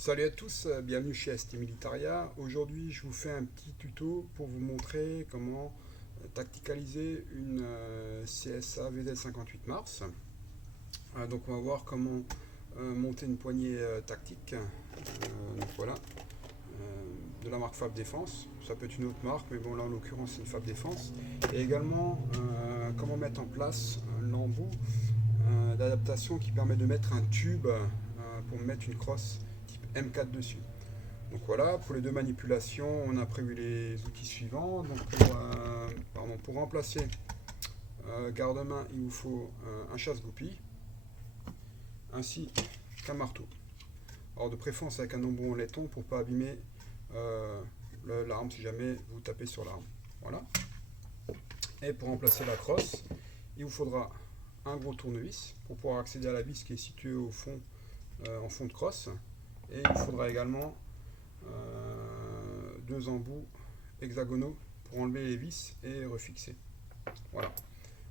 Salut à tous, bienvenue chez ST Militaria. Aujourd'hui, je vous fais un petit tuto pour vous montrer comment tacticaliser une CSA VZ58 Mars. Donc, on va voir comment monter une poignée tactique. Donc voilà, de la marque Fab Défense. Ça peut être une autre marque, mais bon, là en l'occurrence, c'est une Fab Défense. Et également, comment mettre en place un embout d'adaptation qui permet de mettre un tube pour mettre une crosse type M4 dessus. Donc voilà, pour les deux manipulations, on a prévu les outils suivants. Donc pour remplacer garde-main, il vous faut un chasse-goupille, ainsi qu'un marteau. Alors de préférence avec un embout en laiton pour ne pas abîmer l'arme si jamais vous tapez sur l'arme. Voilà. Et pour remplacer la crosse, il vous faudra un gros tournevis pour pouvoir accéder à la vis qui est située au fond, en fond de crosse. Et il faudra également deux embouts hexagonaux pour enlever les vis et refixer. Voilà.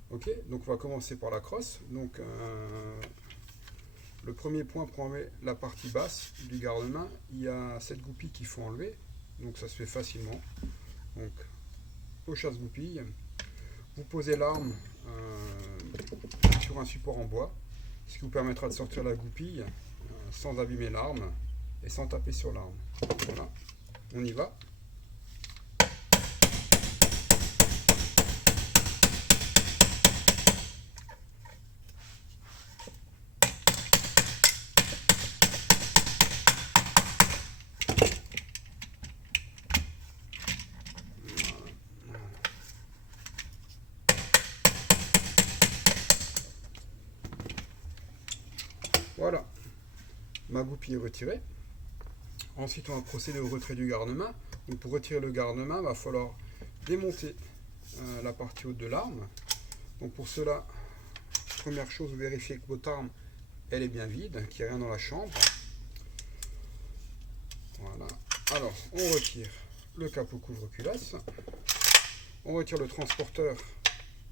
Ok, donc on va commencer par la crosse. Donc le premier point pour enlever la partie basse du garde-main, il y a cette goupille qu'il faut enlever. Donc ça se fait facilement. Donc au chasse-goupille, vous posez l'arme sur un support en bois, ce qui vous permettra de sortir la goupille sans abîmer l'arme et sans taper sur l'arme. Voilà, on y va. Voilà, ma goupille est retirée. Ensuite, on va procéder au retrait du garde-main. Donc, pour retirer le garde-main, il va falloir démonter la partie haute de l'arme. Donc, pour cela, première chose, vous vérifiez que votre arme elle est bien vide, qu'il n'y a rien dans la chambre. Voilà. Alors, on retire le capot couvre-culasse. On retire le transporteur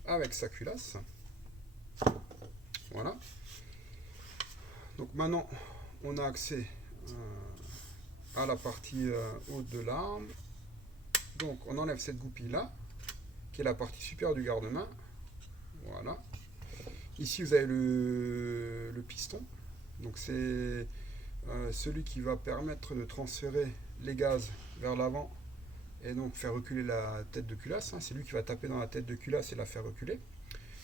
avec sa culasse. Voilà. Donc maintenant, on a accès à la partie haute de l'arme. Donc on enlève cette goupille là, qui est la partie supérieure du garde-main. Voilà. Ici vous avez le piston. Donc c'est celui qui va permettre de transférer les gaz vers l'avant et donc faire reculer la tête de culasse. C'est lui qui va taper dans la tête de culasse et la faire reculer.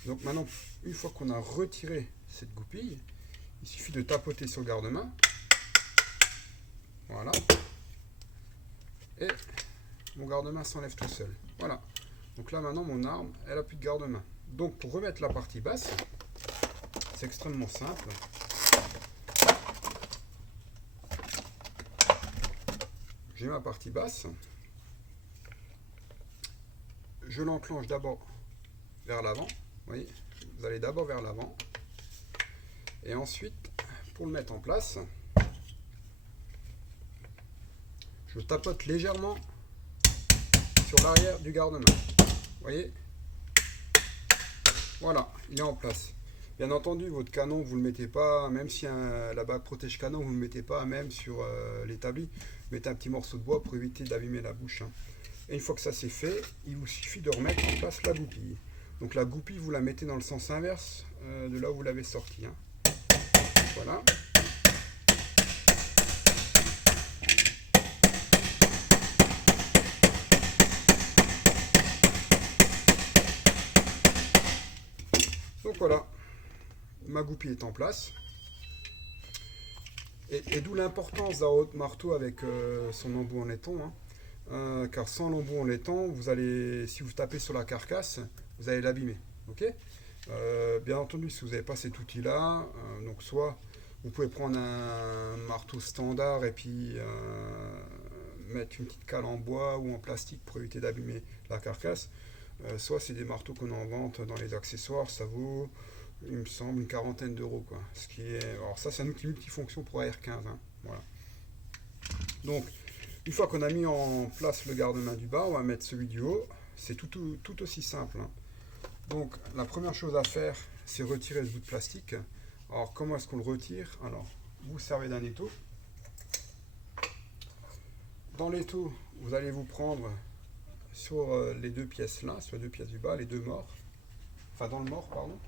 Donc maintenant, une fois qu'on a retiré cette goupille, il suffit de tapoter sur le garde-main. Voilà. Et mon garde-main s'enlève tout seul. Voilà. Donc là maintenant mon arme, elle a plus de garde-main. Donc pour remettre la partie basse, c'est extrêmement simple. J'ai ma partie basse. Je l'enclenche d'abord vers l'avant. Vous voyez, vous allez d'abord vers l'avant. Et ensuite, pour le mettre en place, je tapote légèrement sur l'arrière du garde-main. Vous voyez? Voilà, il est en place. Bien entendu, votre canon, vous ne le mettez pas, même si la bague protège canon, vous ne le mettez pas même sur l'établi. Vous mettez un petit morceau de bois pour éviter d'abîmer la bouche. Et une fois que ça c'est fait, il vous suffit de remettre en place la goupille. Donc la goupille, vous la mettez dans le sens inverse de là où vous l'avez sortie. Voilà. Donc voilà, ma goupille est en place. Et d'où l'importance d'un haut marteau avec son embout en laiton. Car sans l'embout en laiton, vous allez, si vous tapez sur la carcasse, vous allez l'abîmer. Okay, bien entendu, si vous n'avez pas cet outil-là, donc soit vous pouvez prendre un marteau standard et puis mettre une petite cale en bois ou en plastique pour éviter d'abîmer la carcasse. Soit c'est des marteaux qu'on en vente dans les accessoires, ça vaut, il me semble, une quarantaine d'euros. Ce qui est, alors ça, c'est un outil multifonction pour AR15. Voilà. Donc, une fois qu'on a mis en place le garde-main du bas, on va mettre celui du haut. C'est tout aussi simple. Donc, la première chose à faire, c'est retirer ce bout de plastique. Alors, comment est-ce qu'on le retire? Alors, vous servez d'un étau. Dans l'étau, vous allez vous prendre sur les deux pièces là, sur les deux pièces du bas, les deux morts. Enfin, dans le mort, pardon.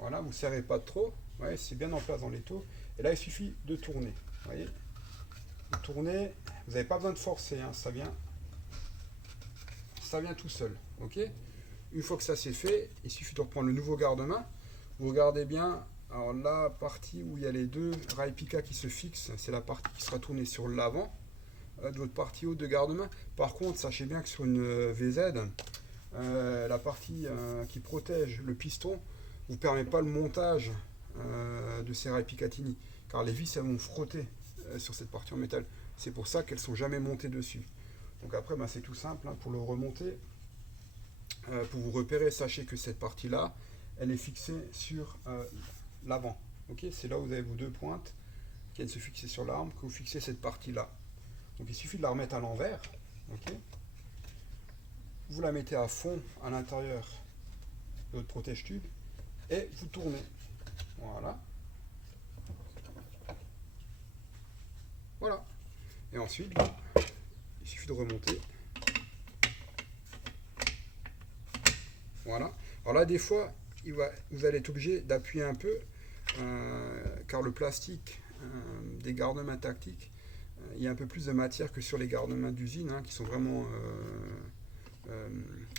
Voilà, vous ne serrez pas trop. Ouais, c'est bien en place dans l'étau. Et là, il suffit de tourner. Vous voyez, vous tournez, vous n'avez pas besoin de forcer, hein, ça vient tout seul. Ok. Une fois que ça c'est fait, il suffit de reprendre le nouveau garde-main. Vous regardez bien, alors la partie où il y a les deux rails pica qui se fixent, c'est la partie qui sera tournée sur l'avant de votre partie haute de garde-main. Par contre, sachez bien que sur une VZ, la partie qui protège le piston ne vous permet pas le montage de ces rails Picatinny, car les vis elles vont frotter sur cette partie en métal. C'est pour ça qu'elles ne sont jamais montées dessus. Donc après, bah, c'est tout simple, hein, pour le remonter. Pour vous repérer, sachez que cette partie-là, elle est fixée sur l'avant. Okay, c'est là où vous avez vos deux pointes qui viennent se fixer sur l'arme, que vous fixez cette partie-là. Donc il suffit de la remettre à l'envers. Okay, vous la mettez à fond à l'intérieur de votre protège-tube et vous tournez. Voilà. Voilà. Et ensuite, il suffit de remonter. Voilà. Alors là, des fois, vous allez être obligé d'appuyer un peu, car le plastique des garde-mains tactiques, il y a un peu plus de matière que sur les garde-mains d'usine, hein, qui sont vraiment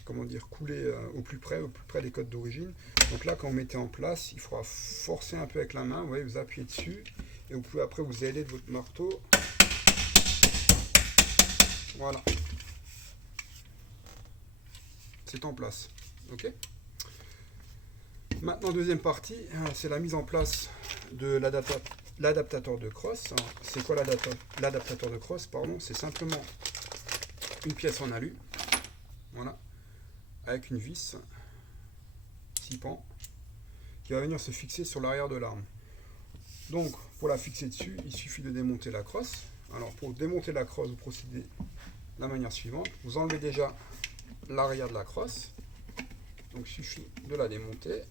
comment dire, coulés au plus près des codes d'origine. Donc là, quand vous mettez en place, il faudra forcer un peu avec la main. Vous voyez, vous appuyez dessus et vous pouvez après vous aider de votre marteau. Voilà. C'est en place. Ok. Maintenant, deuxième partie, c'est la mise en place de l'adaptateur de crosse. C'est quoi l'adaptateur de crosse? Pardon, c'est simplement une pièce en alu, voilà, avec une vis 6 pans qui va venir se fixer sur l'arrière de l'arme. Donc, pour la fixer dessus, il suffit de démonter la crosse. Alors, pour démonter la crosse, vous procédez de la manière suivante. Vous enlevez déjà l'arrière de la crosse. Donc, il suffit de la démonter.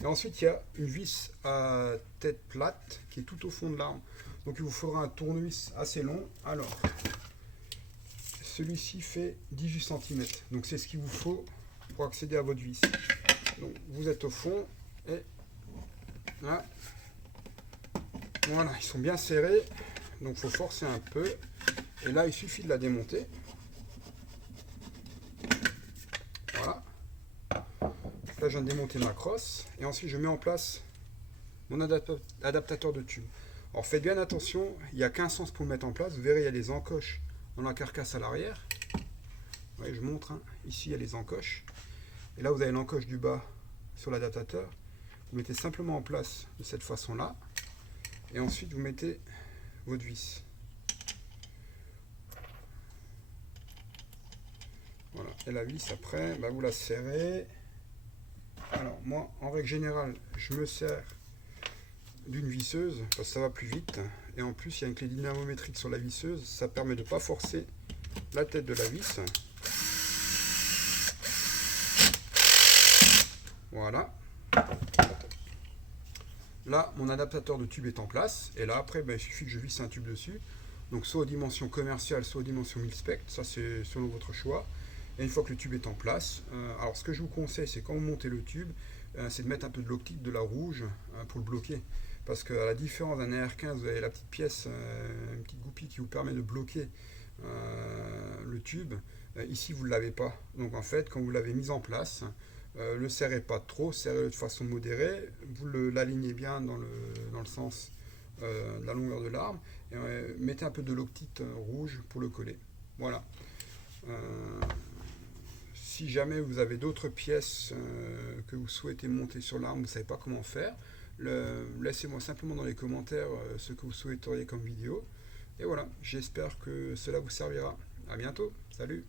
Et ensuite, il y a une vis à tête plate qui est tout au fond de l'arme. Donc, il vous faudra un tournevis assez long. Alors, celui-ci fait 18 cm. Donc, c'est ce qu'il vous faut pour accéder à votre vis. Donc, vous êtes au fond et là, voilà, ils sont bien serrés. Donc, il faut forcer un peu. Et là, il suffit de la démonter. Voilà. Là, je viens de démonter ma crosse et ensuite je mets en place mon adaptateur de tube. Alors faites bien attention, il n'y a qu'un sens pour le mettre en place. Vous verrez, il y a des encoches dans la carcasse à l'arrière. Je montre, hein. Ici il y a les encoches. Et là vous avez l'encoche du bas sur l'adaptateur. Vous mettez simplement en place de cette façon-là. Et ensuite vous mettez votre vis. Voilà. Et la vis après, bah, vous la serrez. Alors moi, en règle générale, je me sers d'une visseuse parce que ça va plus vite. Et en plus, il y a une clé dynamométrique sur la visseuse. Ça permet de ne pas forcer la tête de la vis. Voilà. Là, mon adaptateur de tube est en place. Et là, après, il suffit que je visse un tube dessus. Donc soit aux dimensions commerciales, soit aux dimensions mil-spec. Ça, c'est selon votre choix. Et une fois que le tube est en place, alors ce que je vous conseille, c'est quand vous montez le tube, c'est de mettre un peu de l'octite, de la rouge, pour le bloquer. Parce qu'à la différence d'un AR15, vous avez la petite pièce, une petite goupille qui vous permet de bloquer le tube. Ici, vous ne l'avez pas. Donc en fait, quand vous l'avez mis en place, le serrez pas trop, serrez-le de façon modérée, vous l'alignez bien dans le sens de la longueur de l'arme, et mettez un peu de l'octite rouge pour le coller. Voilà. Si jamais vous avez d'autres pièces que vous souhaitez monter sur l'arme, vous ne savez pas comment faire, laissez-moi simplement dans les commentaires ce que vous souhaiteriez comme vidéo. Et voilà, j'espère que cela vous servira. A bientôt, salut!